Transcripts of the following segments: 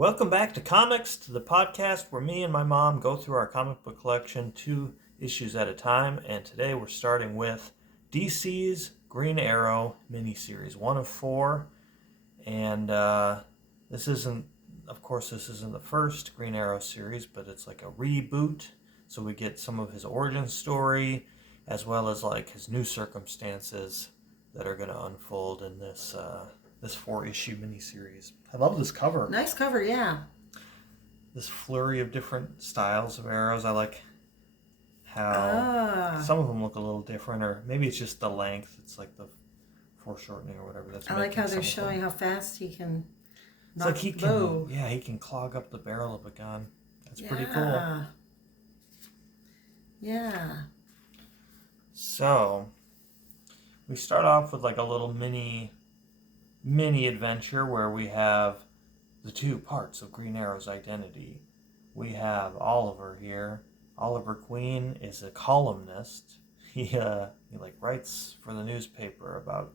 Welcome back to Comics, to the podcast where me and my mom go through our comic book collection 2 issues at a time. And today we're starting with DC's Green Arrow miniseries, 1 of 4. And this isn't the first Green Arrow series, but it's like a reboot. So we get some of his origin story, as well as like his new circumstances that are going to unfold in this 4-issue miniseries. I love this cover. Nice cover, yeah. This flurry of different styles of arrows. I like how some of them look a little different, or maybe it's just the length. It's like the foreshortening or whatever. I like how they're showing how fast he can knock like he can, he can clog up the barrel of a gun. That's pretty cool. Yeah. So we start off with like a little mini adventure where we have the 2 parts of Green Arrow's identity. We have Oliver here. Oliver Queen is a columnist. He writes for the newspaper about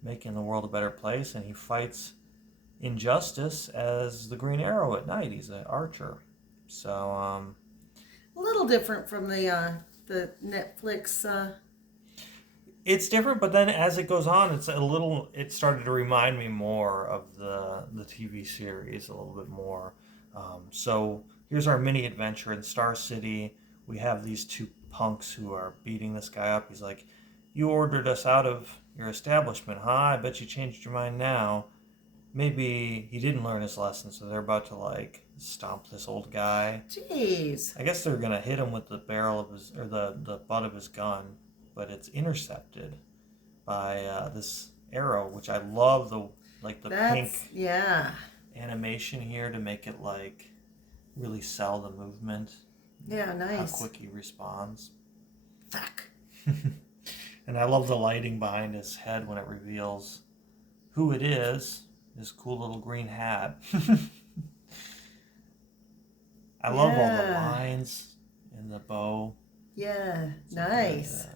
making the world a better place, and he fights injustice as the Green Arrow at night. He's an archer. So a little different from the Netflix. It's different, but then as it goes on, it started to remind me more of the TV series a little bit more. So here's our mini adventure in Star City. We have these 2 punks who are beating this guy up. He's like, "You ordered us out of your establishment, huh? I bet you changed your mind now." Maybe he didn't learn his lesson, so they're about to like stomp this old guy. Jeez. I guess they're gonna hit him with the barrel of his, or the butt of his gun. But it's intercepted by this arrow, which I love pink animation here to make it like really sell the movement. Yeah, nice. How quick he responds. Fuck. And I love the lighting behind his head when it reveals who it is. This cool little green hat. I love all the lines and the bow. Yeah, nice.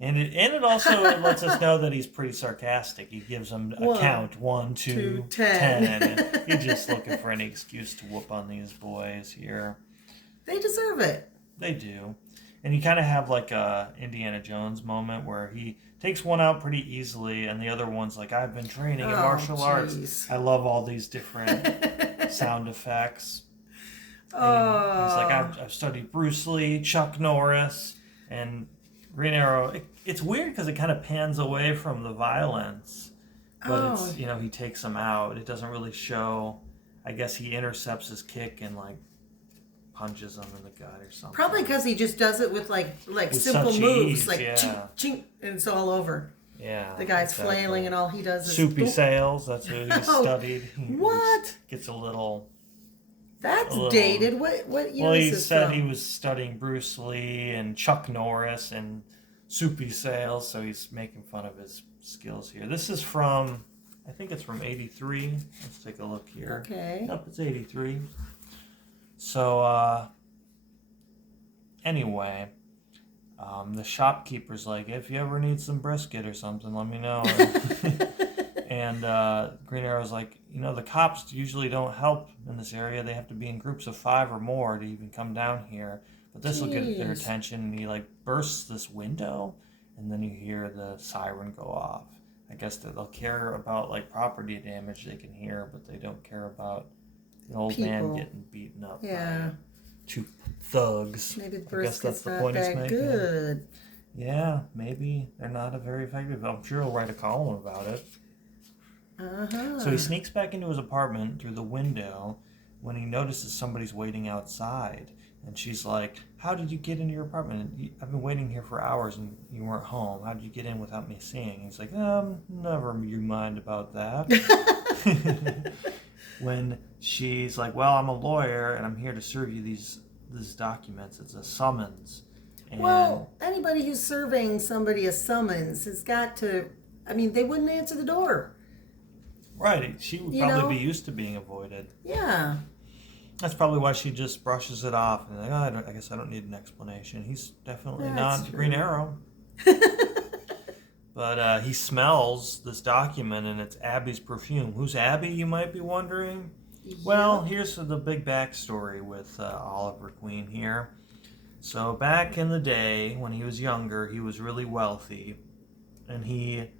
And it also lets us know that he's pretty sarcastic. He gives them a count, 1, 2, 10. And he's just looking for any excuse to whoop on these boys here. They deserve it. They do. And you kind of have like a Indiana Jones moment where he takes one out pretty easily, and the other one's like, "I've been training in martial arts." I love all these different sound effects. And he's like, I've studied Bruce Lee, Chuck Norris, and Green Arrow. It's weird because it kind of pans away from the violence, but it's, he takes him out. It doesn't really show. I guess he intercepts his kick and like punches him in the gut or something. Probably because he just does it with with simple moves, like chink, chink, and it's all over. Yeah. The guy's flailing, and all he does is Soupy Sales. That's who he studied. What? Gets a little. That's dated. What year is this from? Well, he said he was studying Bruce Lee and Chuck Norris and Soupy Sales, so he's making fun of his skills here. This is from, I think it's from 83. Let's take a look here. Okay. Nope, it's 83. So, anyway, the shopkeeper's like, "If you ever need some brisket or something, let me know." And Green Arrow's like, "The cops usually don't help in this area. They have to be in groups of 5 or more to even come down here. But this will get their attention." And he like bursts this window, and then you hear the siren go off. I guess that they'll care about like property damage they can hear, but they don't care about the old man getting beaten up by 2 thugs. Maybe the I guess that's the point he's making. Good. Yeah, maybe they're not a very effective. I'm sure he'll write a column about it. So he sneaks back into his apartment through the window when he notices somebody's waiting outside. And she's like, "How did you get into your apartment? I've been waiting here for hours and you weren't home. How did you get in without me seeing?" He's like, "Never you mind about that." When she's like, "Well, I'm a lawyer and I'm here to serve you these documents. It's a summons." And well, anybody who's serving somebody a summons has got to, they wouldn't answer the door. Right. She would probably be used to being avoided. Yeah. That's probably why she just brushes it off and like, I guess I don't need an explanation. He's definitely not Green Arrow. But he smells this document, and it's Abby's perfume. Who's Abby, you might be wondering? Well, here's the big backstory with Oliver Queen here. So back in the day when he was younger, he was really wealthy, and he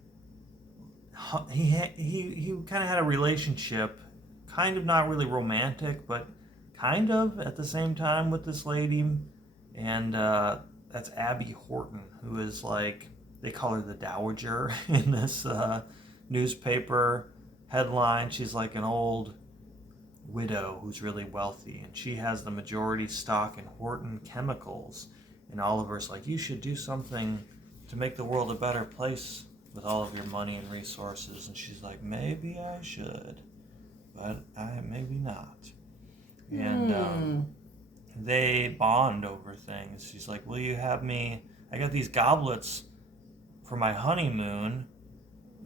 kind of had a relationship, kind of not really romantic, but kind of at the same time with this lady, and that's Abby Horton, who is like, they call her the Dowager in this newspaper headline. She's like an old widow who's really wealthy, and she has the majority stock in Horton Chemicals. And Oliver's like, you should do something to make the world a better place with all of your money and resources. And she's like, maybe I should, but maybe not. And they bond over things. She's like, will you have me, I got these goblets for my honeymoon.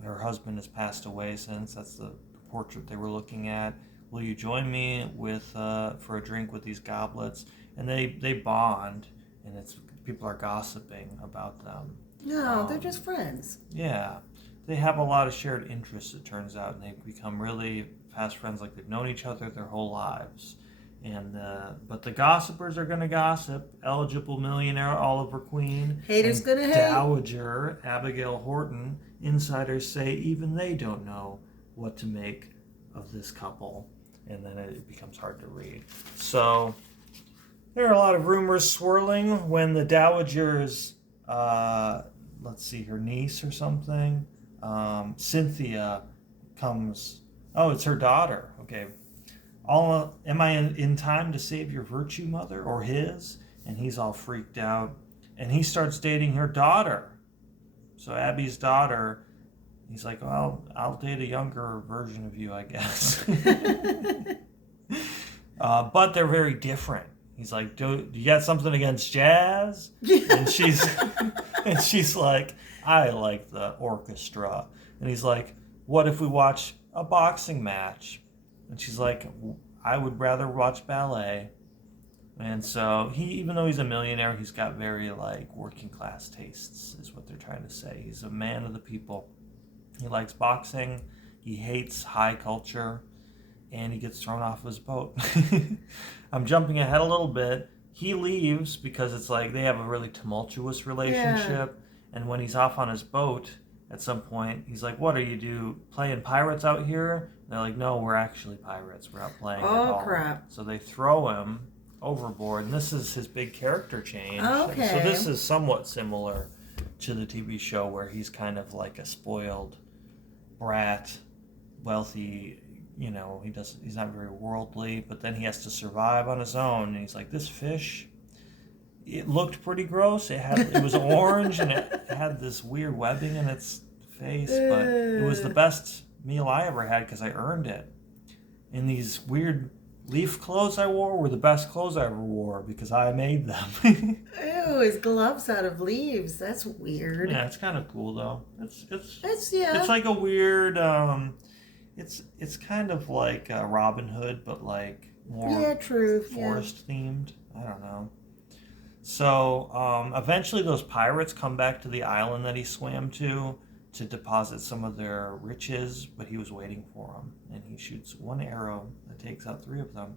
Her husband has passed away since. That's the portrait they were looking at. Will you join me with for a drink with these goblets? And they bond, and people are gossiping about them. No, they're just friends. Yeah, they have a lot of shared interests, it turns out, and they become really fast friends, like they've known each other their whole lives. And but the gossipers are going to gossip. Eligible millionaire Oliver Queen, haters going to hate. Dowager Abigail Horton. Insiders say even they don't know what to make of this couple, and then it becomes hard to read. So there are a lot of rumors swirling when the Dowager's, let's see, her niece or something, Cynthia, comes. Oh, it's her daughter. Okay. Am I in time to save your virtue, mother, or his? And he's all freaked out, and he starts dating her daughter. So Abby's daughter, he's like, well, I'll date a younger version of you, I guess. But they're very different. He's like, do you got something against jazz? And she's like, I like the orchestra. And he's like, what if we watch a boxing match? And she's like, I would rather watch ballet. And so even though he's a millionaire, he's got very like working class tastes, is what they're trying to say. He's a man of the people. He likes boxing. He hates high culture, and he gets thrown off his boat. I'm jumping ahead a little bit. He leaves because it's like they have a really tumultuous relationship. Yeah. And when he's off on his boat, at some point, he's like, what are you playing pirates out here? And they're like, no, we're actually pirates. We're not playing at all. Oh, crap. So they throw him overboard, and this is his big character change. Okay. So this is somewhat similar to the TV show where he's kind of like a spoiled brat, wealthy, he's not very worldly, but then he has to survive on his own, and he's like, this fish, it looked pretty gross. It was orange, and it had this weird webbing in its face, but it was the best meal I ever had because I earned it. And these weird leaf clothes I wore were the best clothes I ever wore because I made them. Ew, his gloves out of leaves. That's weird. Yeah, it's kind of cool though. It's like a weird. It's kind of like Robin Hood, but like more forest themed. I don't know. So eventually those pirates come back to the island that he swam to deposit some of their riches, but he was waiting for them, and he shoots one arrow that takes out 3 of them.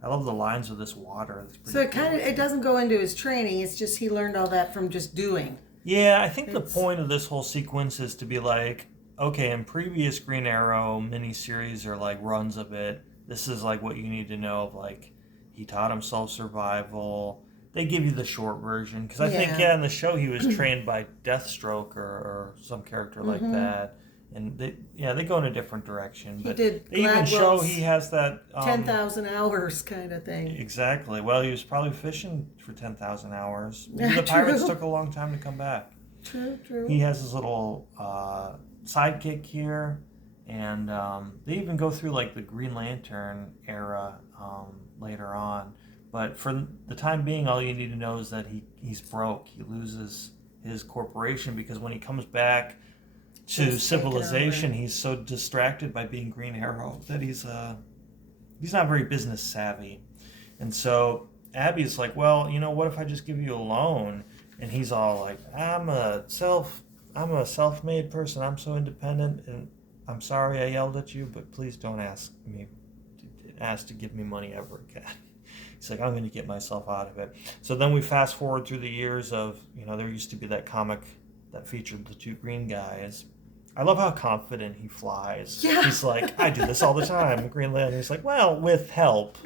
I love the lines of this water. So it doesn't go into his training, it's just he learned all that from just doing. Yeah, I think the point of this whole sequence is to be like, okay, in previous Green Arrow miniseries or like runs of it, this is like what you need to know of, like, he taught himself survival. They give you the short version because I think in the show he was trained by Deathstroke or some character like that, and they go in a different direction. But they even show he has that 10,000 hours kind of thing. Exactly. Well, he was probably fishing for 10,000 hours. The pirates took a long time to come back. True. He has his little sidekick here, and they even go through like the Green Lantern era later on. But for the time being, all you need to know is that he's broke. He loses his corporation because when he comes back to civilization, he's so distracted by being Green Arrow that he's not very business savvy. And so Abby's like, well, what if I just give you a loan? And he's all like, I'm a self-made person. I'm so independent, and I'm sorry I yelled at you, but please don't ask me asked to give me money ever again. He's like, I'm going to get myself out of it. So then we fast forward through the years of, there used to be that comic that featured the two green guys. I love how confident he flies. Yeah. He's like, I do this all the time. Green Lantern's like, well, with help.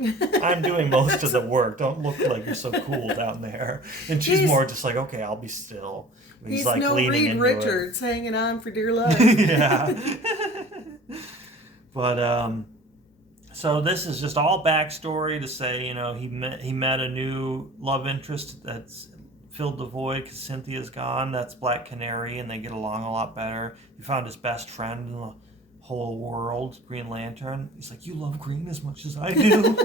I'm doing most of the work. Don't look like you're so cool down there. And she's more just like, okay, I'll be still. He's like no leaning Reed into Richards hanging on for dear life. Yeah. But so this is just all backstory to say, he met a new love interest that's filled the void because Cynthia's gone. That's Black Canary, and they get along a lot better. He found his best friend in the whole world, Green Lantern. He's like, you love green as much as I do.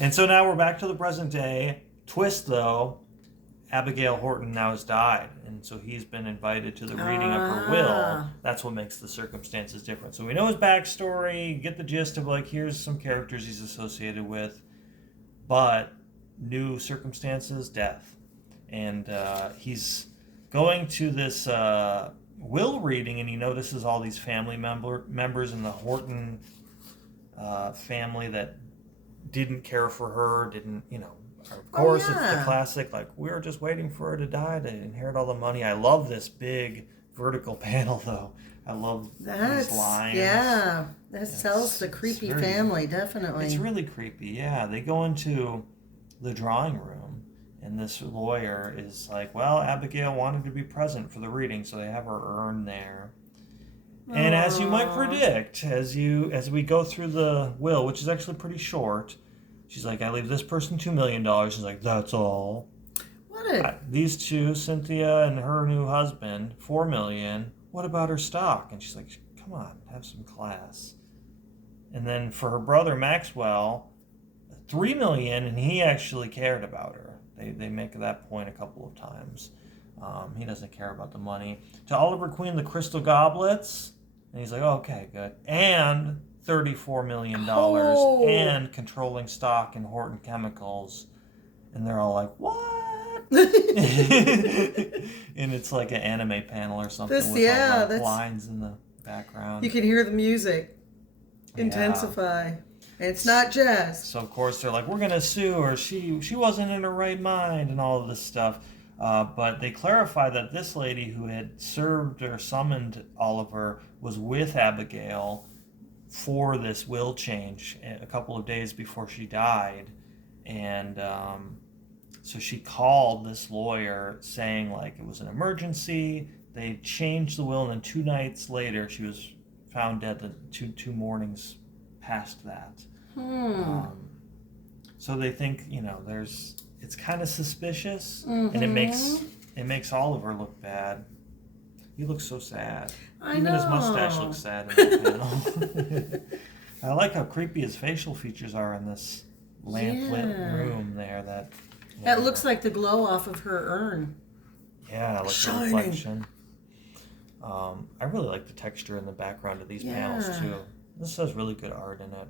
And so now we're back to the present day. Twist, though, Abigail Horton now has died, and so he's been invited to the reading of her will. That's what makes the circumstances different. So we know his backstory, get the gist of, like, here's some characters he's associated with, but new circumstances, death. And he's going to this will reading, and he notices all these family members in the Horton family that didn't care for her, didn't, of course, it's the classic, like, we were just waiting for her to die to inherit all the money. I love this big vertical panel, though. I love these lines. Yeah, that tells the creepy family, definitely. It's really creepy, yeah. They go into the drawing room, and this lawyer is like, well, Abigail wanted to be present for the reading, so they have her urn there. And as you might predict, as we go through the will, which is actually pretty short, she's like, I leave this person $2 million. She's like, that's all. These two, Cynthia and her new husband, $4 million. What about her stock? And she's like, come on, have some class. And then for her brother Maxwell, $3 million, and he actually cared about her. They make that point a couple of times. He doesn't care about the money. To Oliver Queen, the crystal goblets, and he's like, oh, okay, good. And $34 million and controlling stock in Horton Chemicals. And they're all like, what? And it's like an anime panel or something with all the lines in the background. You can hear the music intensify. And it's not jazz. So, of course, they're like, we're going to sue her. She wasn't in her right mind and all of this stuff. But they clarify that this lady who had served or summoned Oliver was with Abigail for this will change a couple of days before she died. And so she called this lawyer saying, like, it was an emergency. They changed the will, and then 2 nights later she was found dead. The two mornings past that. So they think, it's kind of suspicious, and it makes Oliver look bad. He looks so sad. Even his mustache looks sad in that panel. I like how creepy his facial features are in this lamp-lit room there. That looks like the glow off of her urn. Yeah, like the reflection. I really like the texture in the background of these panels, too. This has really good art in it.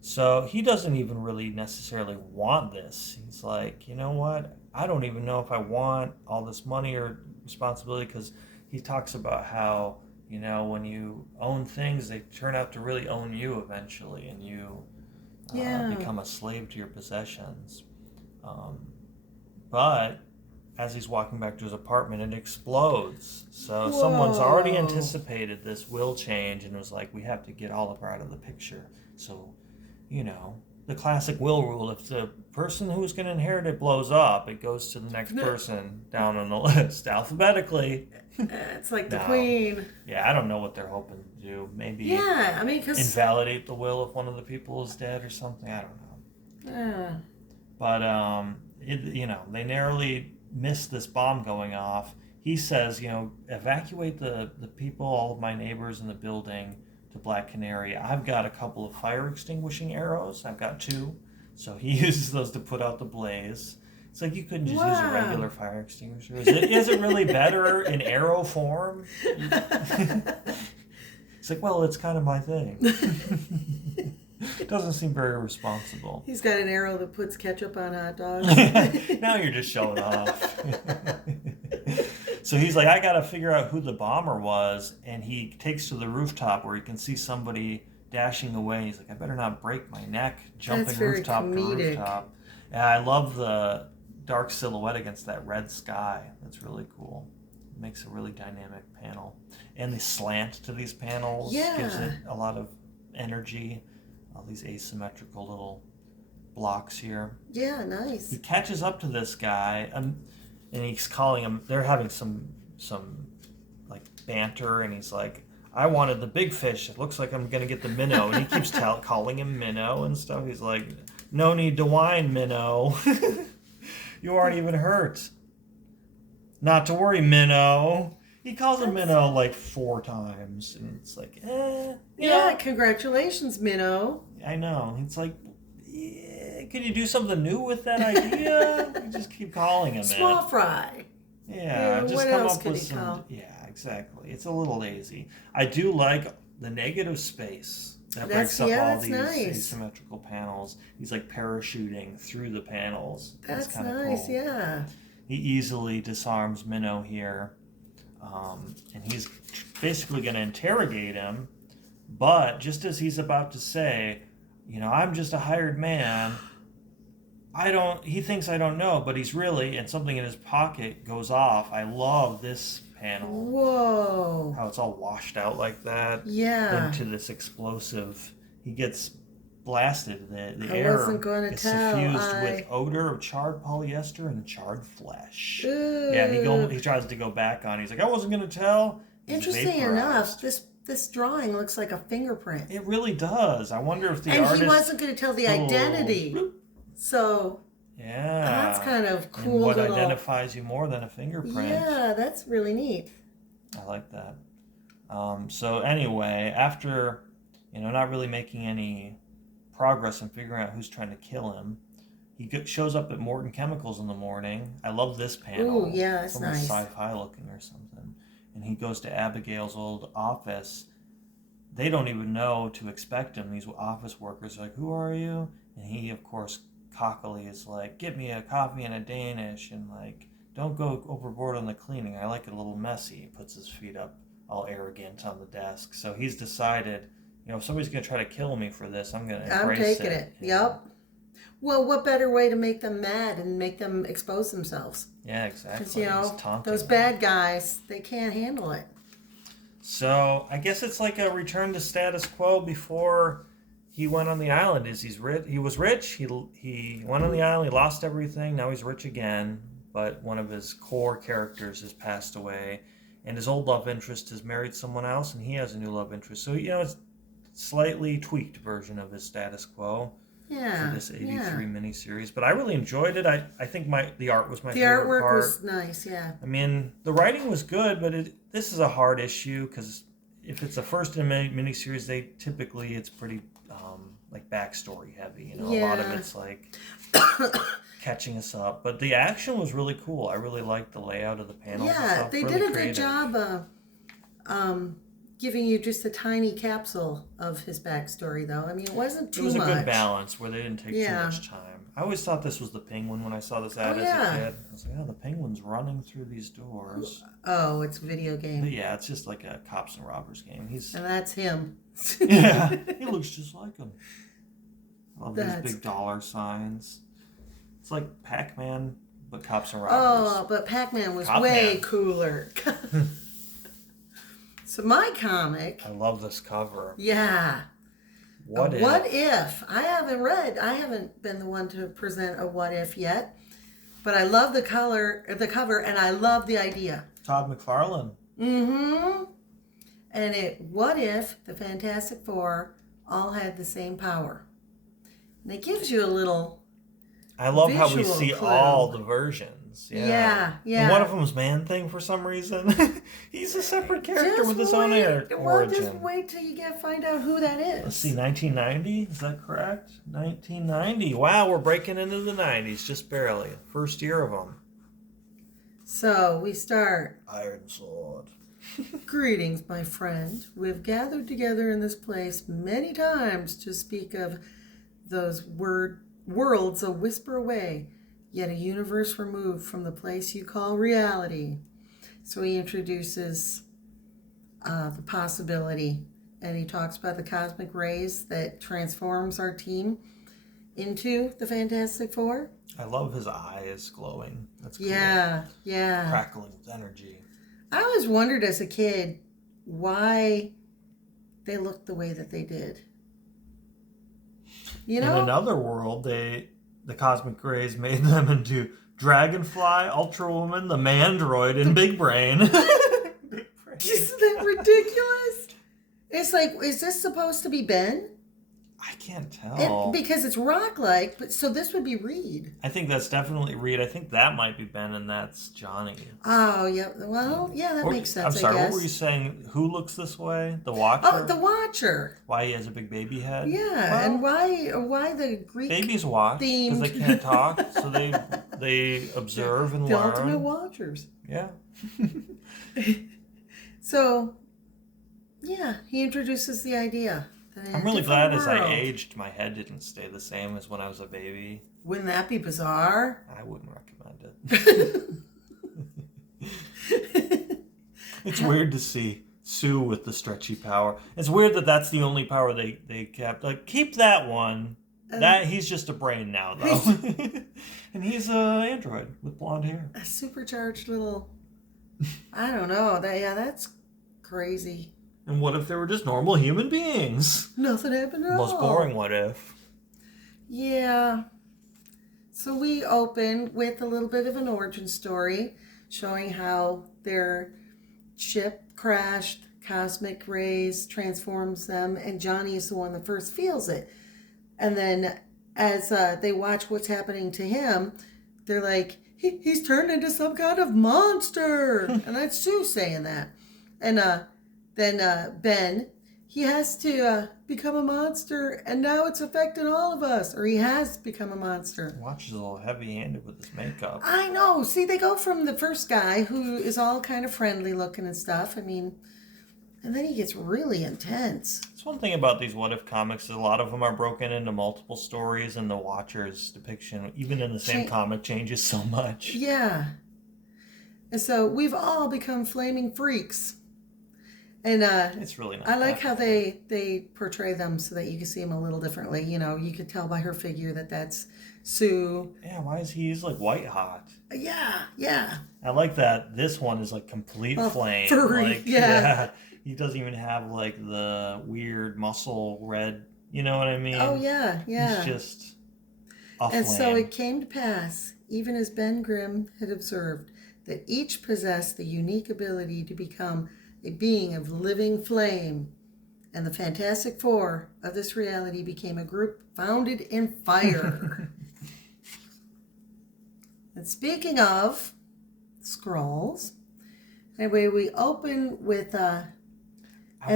So he doesn't even really necessarily want this. He's like, you know what? I don't even know if I want all this money or responsibility, because he talks about how, when you own things, they turn out to really own you eventually, and you become a slave to your possessions. But as he's walking back to his apartment, it explodes. So someone's already anticipated this will change and was like, we have to get Oliver out of the picture. So, the classic will rule, if the person who's going to inherit it blows up, it goes to the next person down on the list, alphabetically. It's like the queen. Yeah, I don't know what they're hoping to do. Maybe invalidate the will if one of the people is dead or something. I don't know. Yeah. But, they narrowly missed this bomb going off. He says, evacuate the people, all of my neighbors in the building, to Black Canary. I've got a couple of fire extinguishing arrows. I've got 2. So he uses those to put out the blaze. It's like, you couldn't just use a regular fire extinguisher. Is it really better in arrow form? It's like, well, it's kind of my thing. It doesn't seem very responsible. He's got an arrow that puts ketchup on hot dogs. Now you're just showing off. So he's like, I got to figure out who the bomber was, and he takes to the rooftop where he can see somebody dashing away. He's like, I better not break my neck, jumping That's very rooftop comedic. to rooftop. Yeah, I love the dark silhouette against that red sky. That's really cool. It makes a really dynamic panel. And the slant to these panels gives it a lot of energy. All these asymmetrical little blocks here. Yeah, nice. He catches up to this guy, and he's calling him. They're having some like banter, and he's like, I wanted the big fish. It looks like I'm gonna get the minnow, and he keeps calling him minnow and stuff. He's like, no need to whine, minnow. You aren't even hurt. Not to worry, minnow. He calls him minnow like 4 times, and it's like, Yeah, congratulations, minnow. I know. It's like, could you do something new with that idea? You just keep calling him Small fry. Yeah, just what come else up could with he some. call? Yeah, exactly. It's a little lazy. I do like the negative space that breaks up all these asymmetrical panels. He's like parachuting through the panels. That's kind of nice, cool. yeah. He easily disarms Minnow here, and he's basically going to interrogate him. But just as he's about to say, I'm just a hired man. He thinks I don't know, but he's really, and something in his pocket goes off. I love this panel. Whoa. How it's all washed out like that. Yeah. Into this explosive. He gets blasted. The I air wasn't going to is tell. suffused with odor of charred polyester and charred flesh. Ooh. Yeah, he tries to go back on. He's like, I wasn't going to tell. He's Interesting vaporized. enough, this drawing looks like a fingerprint. It really does. I wonder if the artist... artist... And he wasn't going to tell the identity. So... Yeah. That's kind of cool. And what identifies you more than a fingerprint? Yeah, that's really neat. I like that. So anyway, after, not really making any progress in figuring out who's trying to kill him, he shows up at Morton Chemicals in the morning. I love this panel. Ooh, yeah, that's it's almost nice. sci-fi looking or something. And he goes to Abigail's old office. They don't even know to expect him. These office workers are like, who are you? And he, of course, cockily is like, get me a coffee and a Danish, and like, don't go overboard on the cleaning. I like it a little messy. He puts his feet up all arrogant on the desk. So he's decided, if somebody's going to try to kill me for this, I'm going to embrace it. I'm taking it. Yep. Well, what better way to make them mad and make them expose themselves? Yeah, exactly. Because, those bad guys, they can't handle it. So I guess it's like a return to status quo before he went on the island. He was rich. He went on the island. He lost everything. Now he's rich again. But one of his core characters has passed away, and his old love interest has married someone else, and he has a new love interest. So it's a slightly tweaked version of his status quo. Yeah. For this 83 miniseries. But I really enjoyed it. I think the art was my favorite part. The artwork was nice, yeah. I mean, the writing was good, but this is a hard issue because if it's a first in a miniseries, it's pretty like backstory heavy. A lot of it's like catching us up. But the action was really cool. I really liked the layout of the panels. Yeah, and stuff. they really did a creative. good job giving you just a tiny capsule of his backstory, though. I mean, it wasn't too much. It was a good balance where they didn't take too much time. I always thought this was the Penguin when I saw this ad as a kid. I was like, the Penguin's running through these doors. Oh, it's a video game. But yeah, it's just like a cops and robbers game. And that's him. Yeah, he looks just like him. I love these big dollar signs. It's like Pac-Man, but cops and robbers. Oh, but Pac-Man was way cooler. So my comic. I love this cover. Yeah. What if? I haven't been the one to present a what if yet, but I love the cover, and I love the idea. Todd McFarlane. Mm-hmm. And what if the Fantastic Four all had the same power? And it gives you a little. I love how we see clue. all the versions. Yeah. And one of them's Man-Thing for some reason. He's a separate character with his own origin. Well, just wait till you find out who that is. Let's see, 1990? Is that correct? 1990. Wow, we're breaking into the 90s, just barely. First year of them. So we start. Iron Sword. Greetings, my friend. We've gathered together in this place many times to speak of those worlds a whisper away, yet a universe removed from the place you call reality. So he introduces the possibility and he talks about the cosmic rays that transforms our team into the Fantastic Four. I love his eyes glowing. That's cool. Yeah. Crackling with energy. I always wondered as a kid why they looked the way that they did. You know? In another world, the cosmic rays made them into Dragonfly, Ultra Woman, the Mandroid, and Big Brain. Isn't that ridiculous? It's like, is this supposed to be Ben? I can't tell. Because it's rock-like, but so this would be Reed. I think that's definitely Reed. I think that might be Ben, and that's Johnny. Oh, yeah. Well, yeah, that makes sense, I'm sorry, I guess. what were you saying? Who looks this way? The Watcher? Oh, the Watcher. Why he has a big baby head? Yeah, well, and why the Greek babies watch because they can't talk, so they observe and the learn. The ultimate watchers. Yeah. So, yeah, he introduces the idea. I'm really glad as I aged, my head didn't stay the same as when I was a baby. Wouldn't that be bizarre? I wouldn't recommend it. It's weird to see Sue with the stretchy power. It's weird that that's the only power they kept. Like, keep that one. He's just a brain now, though. And he's an android with blonde hair. A supercharged little... I don't know. That's crazy. And what if they were just normal human beings? Nothing happened at all. Most boring what if. Yeah. So we open with a little bit of an origin story showing how their ship crashed, cosmic rays transforms them, and Johnny is the one that first feels it. And then as they watch what's happening to him, they're like, he's turned into some kind of monster. And that's Sue saying that. And then Ben, he has to become a monster, and now it's affecting all of us. Or he has become a monster. Watch is a little heavy-handed with his makeup. I know. See, they go from the first guy, who is all kind of friendly looking and stuff. I mean, and then he gets really intense. That's one thing about these what-if comics is a lot of them are broken into multiple stories, and the Watcher's depiction, even in the same comic, changes so much. Yeah. And so we've all become flaming freaks. And it's really not. I like how they portray them so that you can see them a little differently. You know, you could tell by her figure that that's Sue. Yeah, why is he's like white hot? Yeah. I like that this one is like complete flame. Furry, like, yeah. He doesn't even have like the weird muscle red. You know what I mean? Oh, yeah. He's just a flame. And so it came to pass, even as Ben Grimm had observed, that each possessed the unique ability to become a being of living flame, and the Fantastic Four of this reality became a group founded in fire. And speaking of Skrulls, anyway, we open with I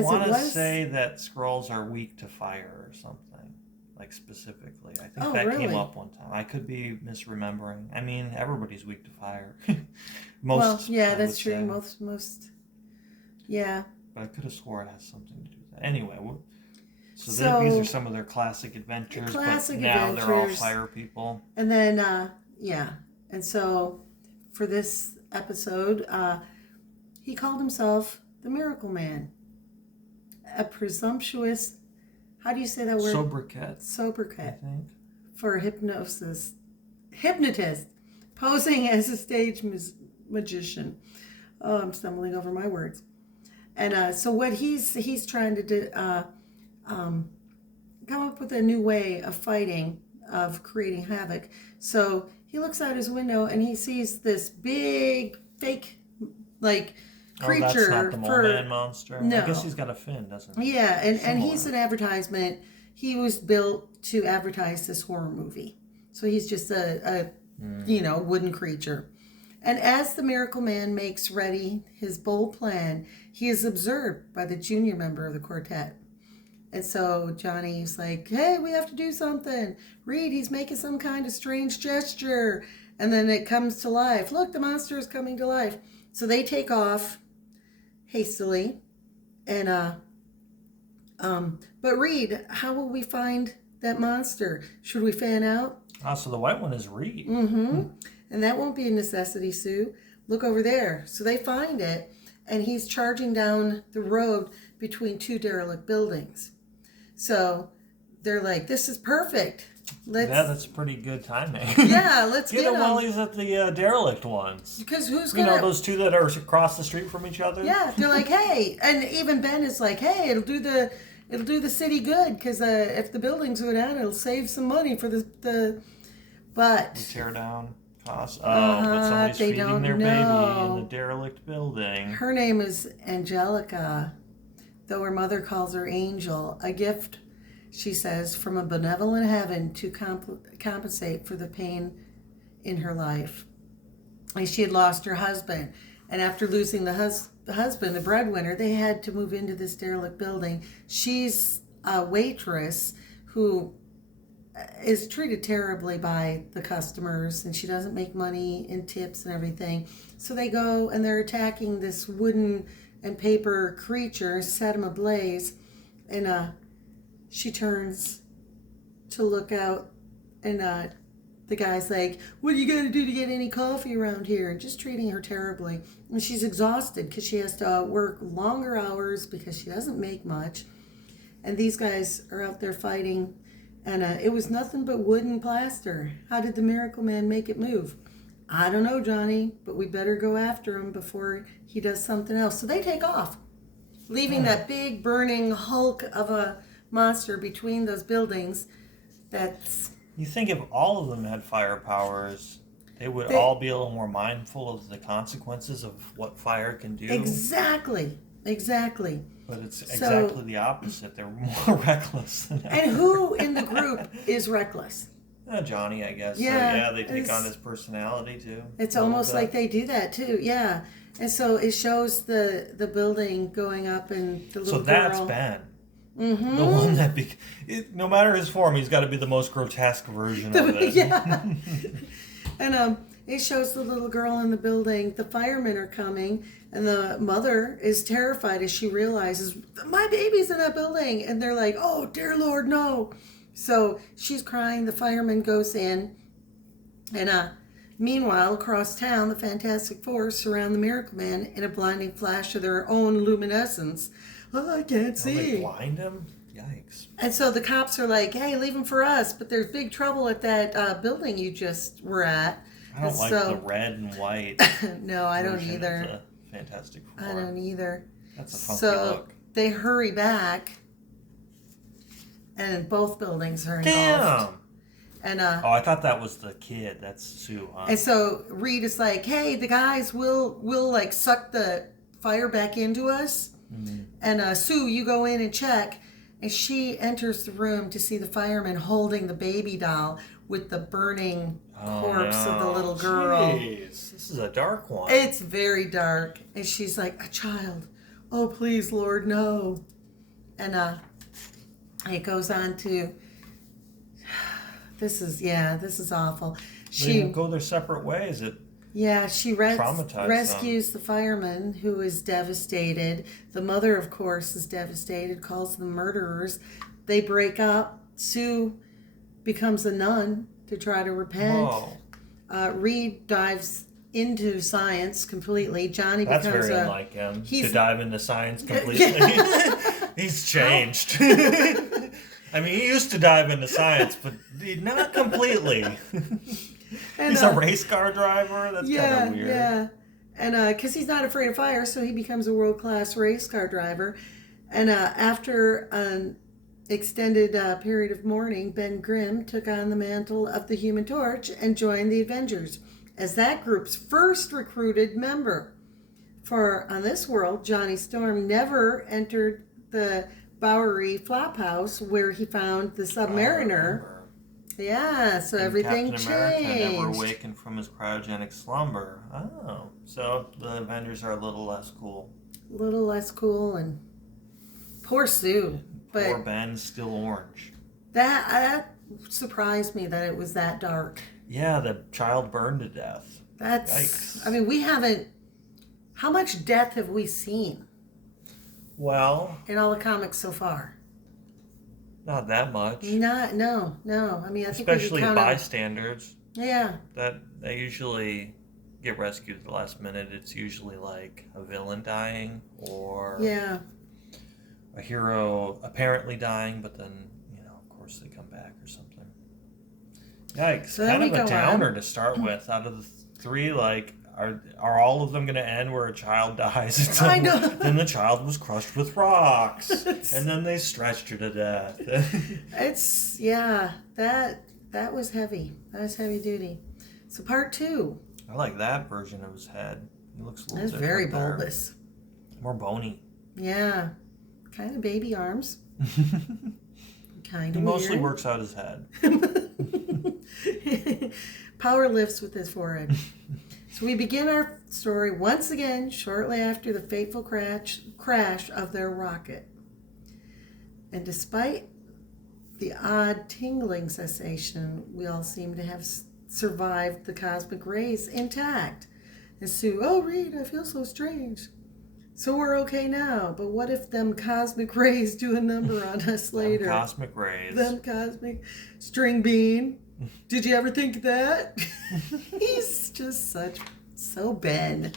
want to say that Skrulls are weak to fire or something, like specifically. I think that came up one time. I could be misremembering. I mean, everybody's weak to fire. Well, yeah, that's true. Most. Yeah. But I could have swore it has something to do with that. Anyway, so these are some of their classic adventures, but now they're all fire people. And then, and so for this episode, he called himself the Miracle Man. A presumptuous, how do you say that word? Sobriquet. I think. For hypnotist, posing as a stage magician. Oh, I'm stumbling over my words. And so what he's trying to do, come up with a new way of fighting, of creating havoc. So he looks out his window and he sees this big fake, like, creature. Oh, that's not the Mole Man monster? No. I guess he's got a fin, doesn't he? Yeah, and he's an advertisement. He was built to advertise this horror movie. So he's just a wooden creature. And as the Miracle Man makes ready his bold plan, he is observed by the junior member of the quartet. And so Johnny's like, hey, we have to do something. Reed, he's making some kind of strange gesture. And then it comes to life. Look, the monster is coming to life. So they take off hastily. And, but Reed, how will we find that monster? Should we fan out? So the white one is Reed. Mm-hmm. And that won't be a necessity, Sue. Look over there. So they find it. and he's charging down the road between two derelict buildings. So they're like, "This is perfect. That's pretty good timing." Yeah, let's get him him while he's at the derelict ones. Because who's you gonna? know, those two that are across the street from each other. Yeah, they're like, "Hey," and even Ben is like, "Hey, it'll do the city good because if the buildings go down, it'll save some money for the." But the tear down cost. Oh, but somebody's feeding their baby in the derelict building. Her name is Angelica, though her mother calls her Angel. A gift, she says, from a benevolent heaven to compensate for the pain in her life. And she had lost her husband. And after losing the husband, the breadwinner, they had to move into this derelict building. She's a waitress who is treated terribly by the customers, and she doesn't make money in tips and everything. So they go and they're attacking this wooden and paper creature, set him ablaze, and she turns to look out, and the guy's like, "What are you going to do to get any coffee around here?" And just treating her terribly. And she's exhausted because she has to work longer hours because she doesn't make much. And these guys are out there fighting. And it was nothing but wood and plaster. How did the Miracle Man make it move? I don't know, Johnny, but we better go after him before he does something else. So they take off, leaving that big burning hulk of a monster between those buildings. You think if all of them had fire powers, they would all be a little more mindful of the consequences of what fire can do? Exactly. But it's exactly the opposite. They're more reckless than ever. And who in the group is reckless? Johnny, I guess. Yeah, so, they take on his personality too. It's almost like they do that too. Yeah. And so it shows the building going up and the little girl. So that's Ben. Mm-hmm. The one that no matter his form, he's got to be the most grotesque version of it. Yeah. And it shows the little girl in the building. The firemen are coming, and the mother is terrified as she realizes, my baby's in that building. And they're like, "Oh, dear Lord, no." So she's crying. The fireman goes in. And meanwhile, across town, the Fantastic Four surround the Miracle Man in a blinding flash of their own luminescence. "Oh, I can't see." They blind him? Yikes. And so the cops are like, "Hey, leave him for us. But there's big trouble at that building you just were at." I don't like the red and white. No, I don't either. Of the Fantastic Four. I don't either. That's a funky look. They hurry back, and both buildings are engulfed. Damn. And I thought that was the kid. That's Sue, huh? And so Reed is like, "Hey, the guys will like suck the fire back into us." Mm-hmm. And Sue, you go in and check. And she enters the room to see the fireman holding the baby doll with the burning corpse of the little girl. Jeez, this is a dark one. It's very dark. And she's like, "A child. Oh, please, Lord, no." And it goes on to, this is awful. They go their separate ways. She rescues the fireman, who is devastated. The mother, of course, is devastated, calls them murderers. They break up. Sue becomes a nun to try to repent. Reed dives into science completely. Johnny becomes That's very unlike him, to dive into science completely. He's changed. I mean, he used to dive into science, but not completely. And, he's a race car driver? That's kind of weird. Yeah. And because he's not afraid of fire, so he becomes a world-class race car driver. And after an extended period of mourning, Ben Grimm took on the mantle of the Human Torch and joined the Avengers as that group's first recruited member. For on this world, Johnny Storm never entered the Bowery Flophouse where he found the Submariner. Yeah, so everything Captain changed. America never awakened from his cryogenic slumber. Oh, so the Avengers are a little less cool. A little less cool, and poor Sue. Poor Ben's still orange. That surprised me that it was that dark. Yeah, the child burned to death. Yikes. I mean, we haven't. How much death have we seen? Well, in all the comics so far. Not that much. No. I mean, I think especially bystanders. Yeah. That they usually get rescued at the last minute, it's usually like a villain dying or a hero apparently dying, but then, of course they come back or something. Yikes. So kind of a downer to start with. Out of the three, like, are all of them going to end where a child dies? I know. Then the child was crushed with rocks, and then they stretched her to death. That was heavy. That was heavy duty. So part 2. I like that version of his head. He looks a little different. That's very bulbous. More bony. Yeah. Kind of baby arms. Kind of He mostly works out his head. Power lifts with his forehead. So we begin our story once again shortly after the fateful crash of their rocket. And despite the odd tingling sensation, we all seem to have survived the cosmic rays intact. And Sue, oh, Reed, I feel so strange. So we're okay now, but what if them cosmic rays do a number on us later? Them cosmic rays. Them cosmic string bean. Did you ever think of that? He's just so Ben.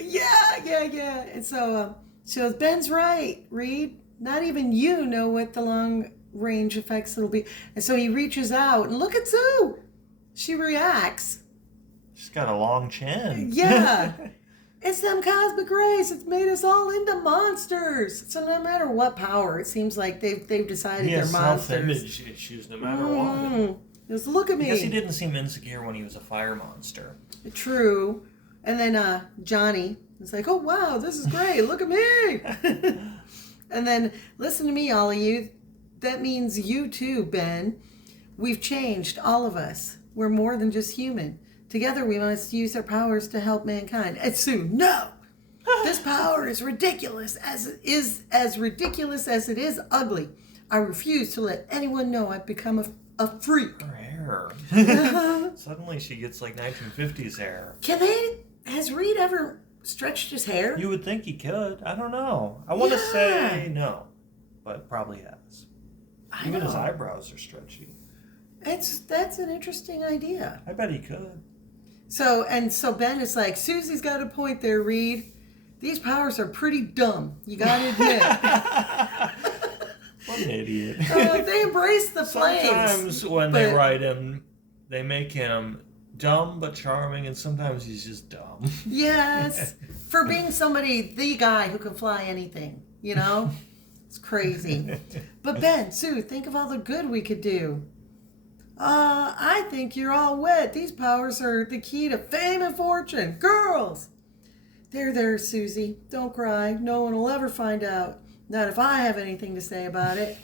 Yeah. And so Ben's right, Reed. Not even you know what the long range effects it'll be. And so he reaches out and look at Sue. She reacts. She's got a long chin. Yeah. It's them cosmic rays. It's made us all into monsters. So no matter what power, it seems like they've decided they're monsters. Self-image issues no matter what. Just look at me. I guess he didn't seem insecure when he was a fire monster. True. And then Johnny is like, oh, wow, this is great. Look at me. And then, listen to me, all of you. That means you too, Ben. We've changed, all of us. We're more than just human. Together we must use our powers to help mankind. And Sue, no! This power is ridiculous as it is ugly. I refuse to let anyone know I've become a freak. Her hair. Suddenly she gets like 1950s hair. Has Reed ever stretched his hair? You would think he could. I don't know. I want to say no, but probably has. Even his eyebrows are stretchy. That's an interesting idea. I bet he could. So Ben is like, Susie's got a point there, Reed. These powers are pretty dumb. You got to admit. What an idiot. They embrace the flames. Sometimes when they write him, they make him dumb but charming, and sometimes he's just dumb. Yes. For being the guy who can fly anything, It's crazy. But Ben, Sue, think of all the good we could do. I think you're all wet. These powers are the key to fame and fortune. Girls! There, Susie. Don't cry. No one will ever find out. Not if I have anything to say about it.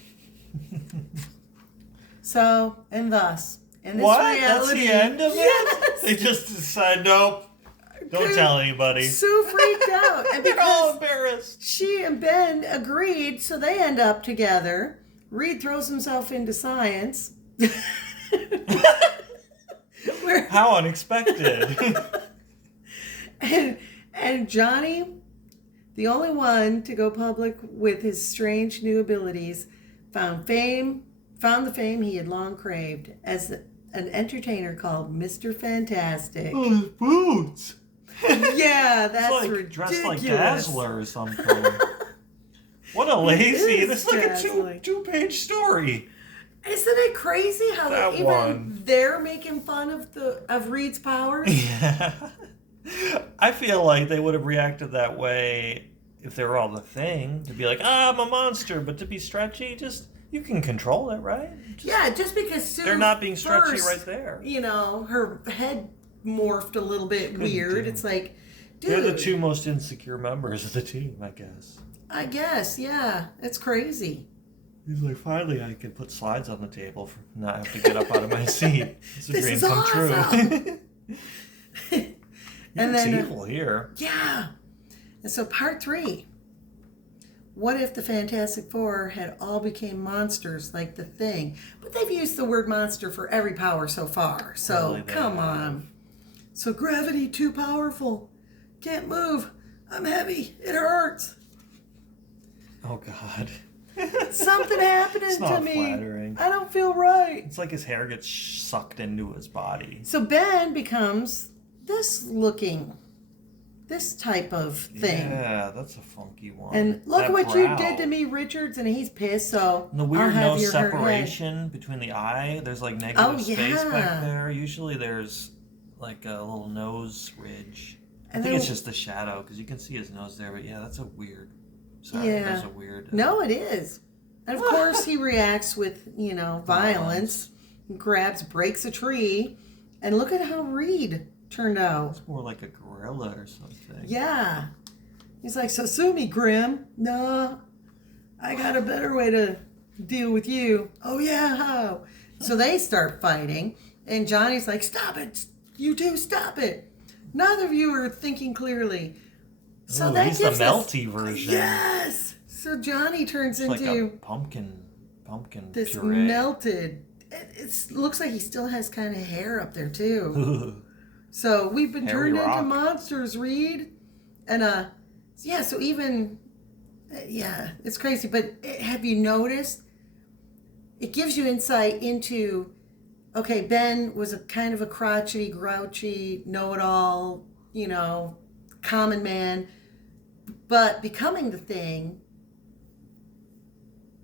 So, and thus, in this reality... That's the end of it? They just decide, nope. Don't tell anybody. Sue freaked out. And they're all embarrassed. She and Ben agreed, so they end up together. Reed throws himself into science. How unexpected. and Johnny, the only one to go public with his strange new abilities, found the fame he had long craved as an entertainer called Mr. Fantastic. Oh, his boots. Yeah, that's like ridiculous. Dressed like Dazzler or something. What a lazy. This is like a two-page story. Isn't it crazy how they're making fun of Reed's powers? Yeah. I feel like they would have reacted that way if they were all the Thing. To be like, I'm a monster, but to be stretchy, you can control it, right? Just because they're not being stretchy right there. Her head morphed a little bit weird. It's like, dude. They're the two most insecure members of the team, I guess. I guess, yeah. It's crazy. He's like, finally I can put slides on the table for not have to get up out of my seat. It's a dream come awesome. True. And then evil here. Yeah. And so part 3. What if the Fantastic Four had all became monsters like the Thing? But they've used the word monster for every power so far. So really, come on. So gravity too powerful. Can't move. I'm heavy. It hurts. Oh God. Something happening it's not to me. Flattering. I don't feel right. It's like his hair gets sucked into his body. So Ben becomes this type of thing. Yeah, that's a funky one. And look that what brow. you did to me, Richards, and he's pissed. So And the weird I'll have no your hurt head. separation between the eye. There's like negative space yeah. back there. Usually there's like a little nose ridge. I think it's just the shadow because you can see his nose there. But yeah, that's a weird. Sorry, that's a weird. No, it is. And of course he reacts with violence. Grabs, breaks a tree, and look at how Reed turned out. It's more like a gorilla or something. Yeah. He's like, so sue me, Grim. No, I got a better way to deal with you. Oh, yeah, how? So they start fighting, and Johnny's like, stop it. You two, stop it. Neither of you are thinking clearly. So that he's the melty version. Yes. So Johnny turns it's into like a pumpkin this puree. melted. It looks like he still has kind of hair up there too. So we've been Harry turned Rock. into monsters, Reed. And so even it's crazy. But have you noticed? It gives you insight into. Okay, Ben was a kind of a crotchety, grouchy, know-it-all, common man. But becoming the Thing,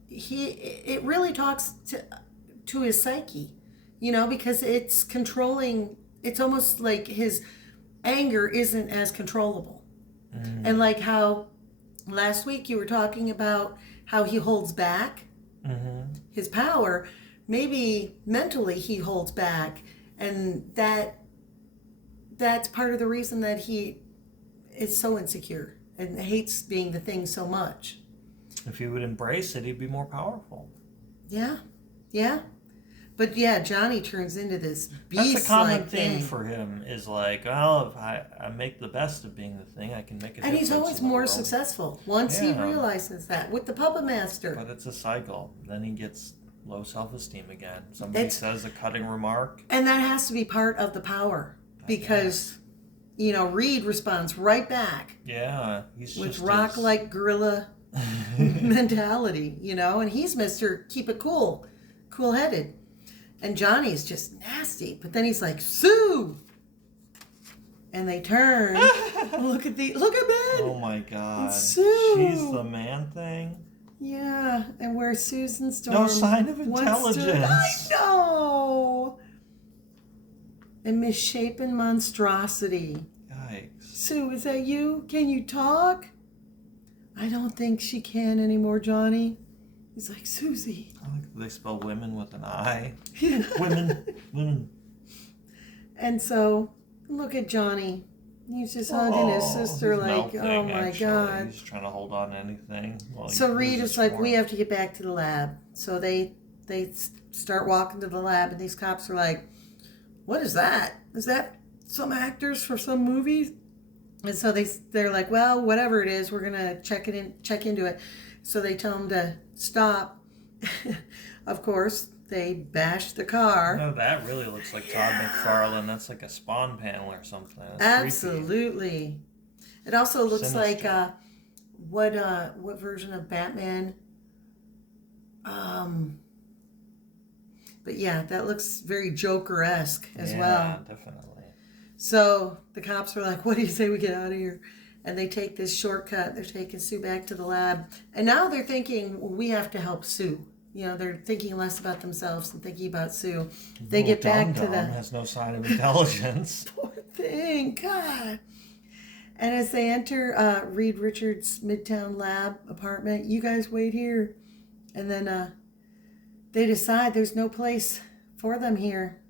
it really talks to his psyche, because it's controlling. It's almost like his anger isn't as controllable. And like how last week you were talking about how he holds back his power. Maybe mentally he holds back, and that's part of the reason that he is so insecure and hates being the Thing so much. If he would embrace it, he'd be more powerful. Yeah. But yeah, Johnny turns into this beast-like That's a common thing theme for him, is like, well, if I make the best of being the Thing, I can make a difference. And he's always in the more world. successful once he realizes that with the Puppet Master. But it's a cycle. Then he gets low self-esteem again. Somebody says a cutting remark. And that has to be part of the power because, Reed responds right back. Yeah. He's with just rock-like gorilla mentality, and he's Mr. Keep it cool-headed. And Johnny's just nasty. But then he's like, Sue! And they turn. Look at Ben! Oh my God. Sue! She's the Man-Thing. Yeah, and where Susan Storm. No sign of intelligence. I know! A misshapen monstrosity. Yikes. Sue, is that you? Can you talk? I don't think she can anymore, Johnny. He's like, Susie. I like that they spell women with an I. Yeah. Women. And so, look at Johnny. He's just hugging his sister he's like, melting, oh my actually. God. He's trying to hold on to anything. So Reed is like, we have to get back to the lab. So they start walking to the lab, and these cops are like, what is that? Is that some actors for some movies? And so they're like, well, whatever it is, we're gonna check into it. So they tell them to stop. Of course, they bash the car. No, that really looks like Todd McFarlane. That's like a Spawn panel or something. That's Absolutely. Creepy. It also looks Sinister. like what version of Batman? But yeah, that looks very Joker-esque as well. Yeah, definitely. So the cops are like, what do you say we get out of here? And they take this shortcut. They're taking Sue back to the lab. And now they're thinking, well, we have to help Sue. They're thinking less about themselves and thinking about Sue. They get back to the... has no sign of intelligence. Poor thing, God. And as they enter Reed Richards' Midtown Lab apartment, you guys wait here. And then they decide there's no place for them here.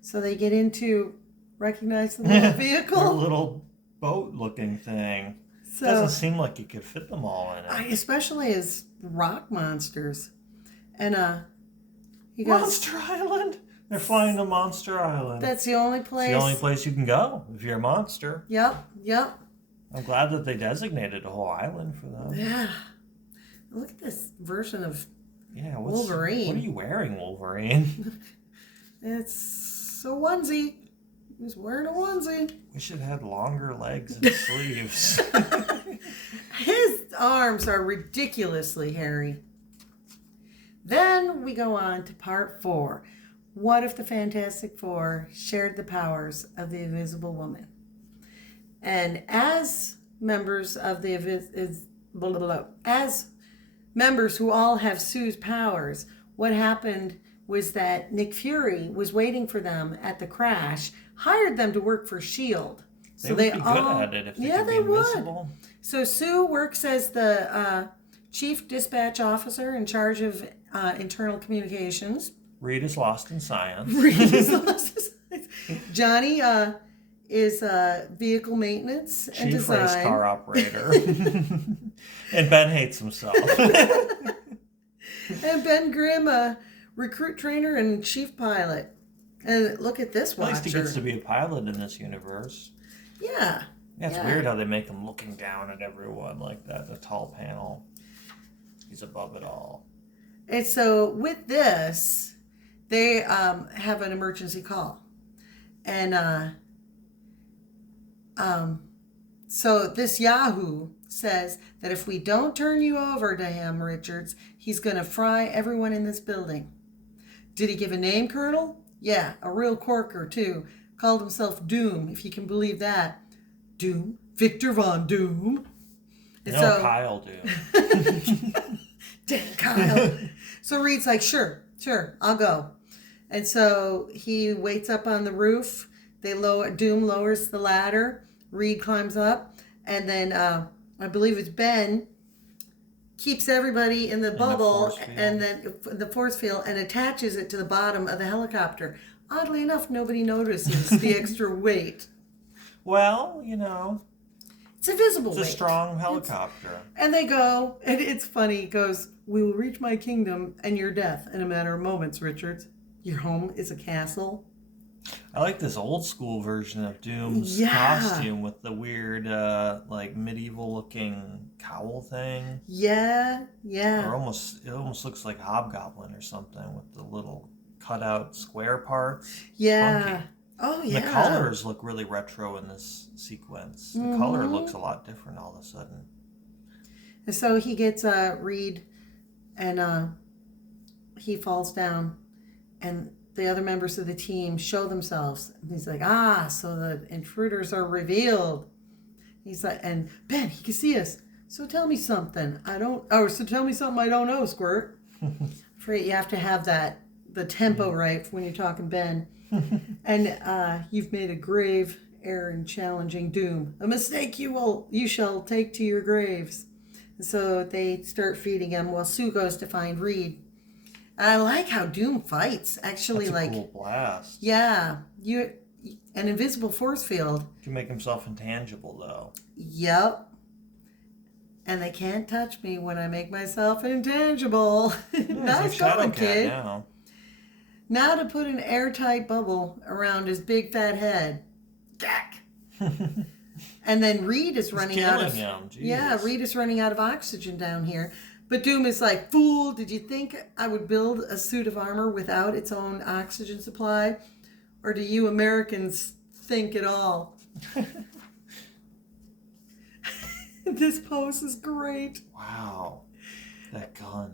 So they get into, recognize the little vehicle. Their little boat-looking thing. So, doesn't seem like you could fit them all in it. Especially as rock monsters. And he goes, Monster Island? They're flying to Monster Island. that's the only place. It's the only place you can go if you're a monster. Yep. I'm glad that they designated a whole island for them. Yeah. Look at this version of Wolverine. What are you wearing, Wolverine? It's a onesie. He's wearing a onesie. Wish it had longer legs and sleeves. His arms are ridiculously hairy. Then we go on to part 4. What if the Fantastic Four shared the powers of the Invisible Woman? And as members of the as members who all have Sue's powers, what happened was that Nick Fury was waiting for them at the crash, hired them to work for S.H.I.E.L.D. So they would be good at it if they could be invisible. So Sue works as the chief dispatch officer in charge of internal communications. Reed is lost in science. Johnny is vehicle maintenance and Chief design. Race car operator. And Ben hates himself. And Ben Grimm, recruit trainer and chief pilot. And look at this watcher. At least he gets to be a pilot in this universe. Yeah. Yeah, it's weird how they make him looking down at everyone like that. The tall panel. He's above it all. And so with this, they have an emergency call. And so this Yahoo says that if we don't turn you over to him, Richards, he's going to fry everyone in this building. Did he give a name, Colonel? Yeah, a real corker, too. Called himself Doom, if you can believe that. Doom? Victor Von Doom? And no, Kyle Doom. Dang, Kyle. So Reed's like, sure, I'll go. And so he waits up on the roof. Doom lowers the ladder. Reed climbs up. And then I believe it's Ben keeps everybody in the bubble and then the force field and attaches it to the bottom of the helicopter. Oddly enough, nobody notices the extra weight. Well, it's a visible weight. It's a strong helicopter. And they go, and it's funny, it goes, we will reach my kingdom and your death in a matter of moments, Richards. Your home is a castle. I like this old school version of Doom's costume with the weird, medieval looking cowl thing. Yeah. Or it almost looks like Hobgoblin or something with the little cutout square parts. Yeah. Funky. Oh, yeah. And the colors look really retro in this sequence. The color looks a lot different all of a sudden. And so he gets Reed, and he falls down, and the other members of the team show themselves. And he's like, so the intruders are revealed. He's like, and Ben, he can see us. So tell me something I don't know, Squirt. Afraid you have to have the tempo right when you're talking Ben. And you've made a grave error in challenging Doom. A mistake you shall take to your graves. And so they start feeding him while Sue goes to find Reed. I like how Doom fights. Actually, that's a cool blast. Yeah, an invisible force field. He can make himself intangible, though. Yep. And they can't touch me when I make myself intangible. Nice going, kid. Now to put an airtight bubble around his big fat head. Gack. And then Reed is running out of Reed is running out of oxygen down here. But Doom is like, fool, did you think I would build a suit of armor without its own oxygen supply? Or do you Americans think at all? This pose is great. Wow. That gun.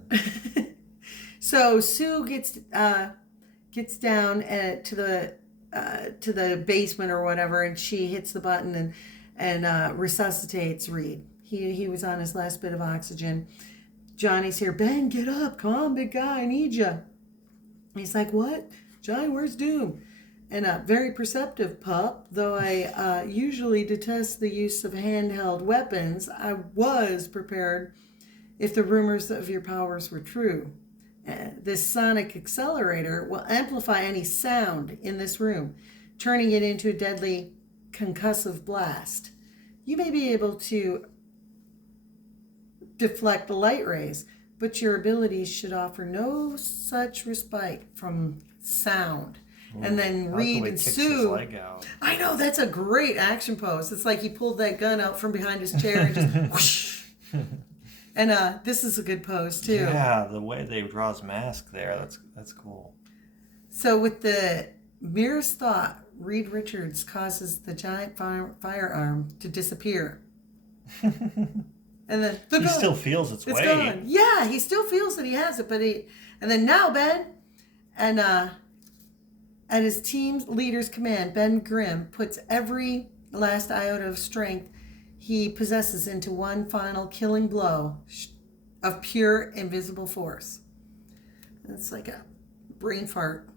So Sue gets down to the basement or whatever, and she hits the button and resuscitates Reed. He was on his last bit of oxygen. Johnny's here. Ben, get up. Come on, big guy. I need you. He's like, what? Johnny, where's Doom? And a very perceptive pup, though I usually detest the use of handheld weapons, I was prepared if the rumors of your powers were true. This sonic accelerator will amplify any sound in this room, turning it into a deadly concussive blast. You may be able to deflect the light rays, but your abilities should offer no such respite from sound. And then Reed and Sue. I know, that's a great action pose. It's like he pulled that gun out from behind his chair and just whoosh. And this is a good pose too. Yeah, the way they draw his mask there, that's cool. So with the merest thought, Reed Richards causes the giant firearm to disappear. And then he still feels its weight. Gone. Yeah, he still feels that he has it, and then now Ben, and At his team leader's command, Ben Grimm puts every last iota of strength he possesses into one final killing blow of pure invisible force. It's like a brain fart.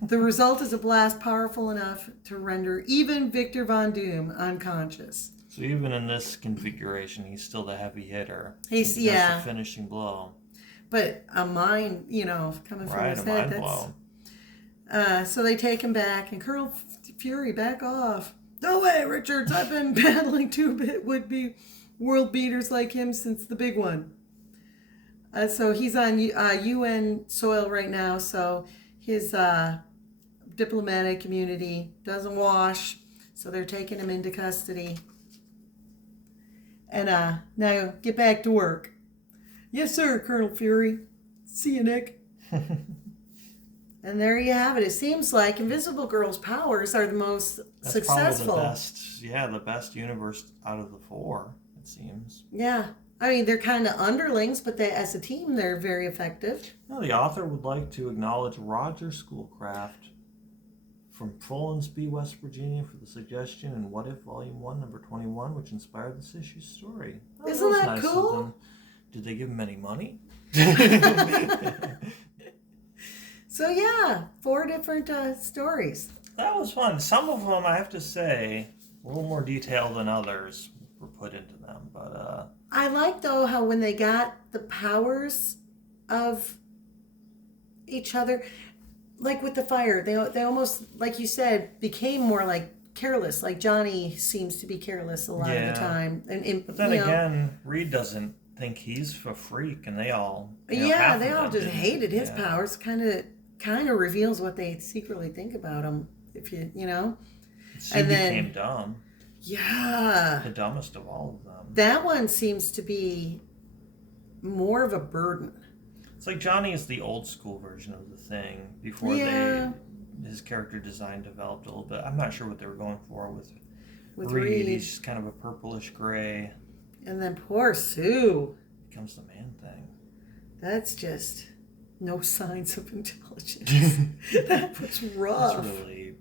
The result is a blast powerful enough to render even Victor Von Doom unconscious. So even in this configuration, he's still the heavy hitter. He's the finishing blow. But a mind, coming from his head. Blow. So they take him back, and Colonel Fury, back off. No way, Richards. I've been battling two would-be world beaters like him since the big one. So he's on UN soil right now, so his diplomatic immunity doesn't wash, so they're taking him into custody. And now get back to work. Yes, sir, Colonel Fury. See you, Nick. And there you have it. It seems like Invisible Girl's powers are the most successful. Probably the best universe out of the 4, it seems. Yeah. I mean, they're kind of underlings, but as a team, they're very effective. No, the author would like to acknowledge Roger Schoolcraft from Follansbee, West Virginia, for the suggestion in What If Volume 1, Number 21, which inspired this issue's story. Isn't that nice cool? Did they give him any money? So, yeah, 4 different stories. That was fun. Some of them, I have to say, a little more detail than others were put into them. But I like, though, how when they got the powers of each other, like with the fire, they almost, like you said, became more like careless. Like Johnny seems to be careless a lot of the time. But then again, Reed doesn't think he's a freak, and they all they all just hated his powers. Kind of reveals what they secretly think about him. If you and then became dumb. Yeah, the dumbest of all of them. That one seems to be more of a burden. It's like Johnny is the old school version of the Thing before his character design developed a little bit. I'm not sure what they were going for with Reed. He's just kind of a purplish gray. And then poor Sue becomes the Man-Thing. That's just no signs of intelligence. That was rough. That's really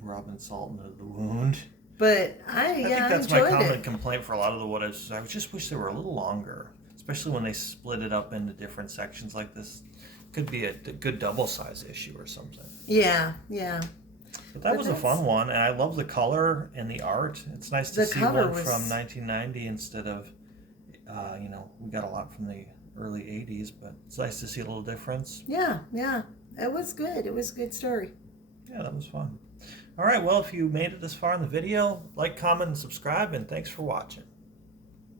rubbing salt into the wound. But I think that's my common complaint for a lot of the What Ifs. I just wish they were a little longer, especially when they split it up into different sections like this. Could be a good double-size issue or something. Yeah. But that was a fun one, and I love the color and the art. It's nice to see one from 1990 instead of, we got a lot from the early 80s, but it's nice to see a little difference. Yeah. It was good. It was a good story. Yeah, that was fun. All right, well, if you made it this far in the video, like, comment, and subscribe, and thanks for watching.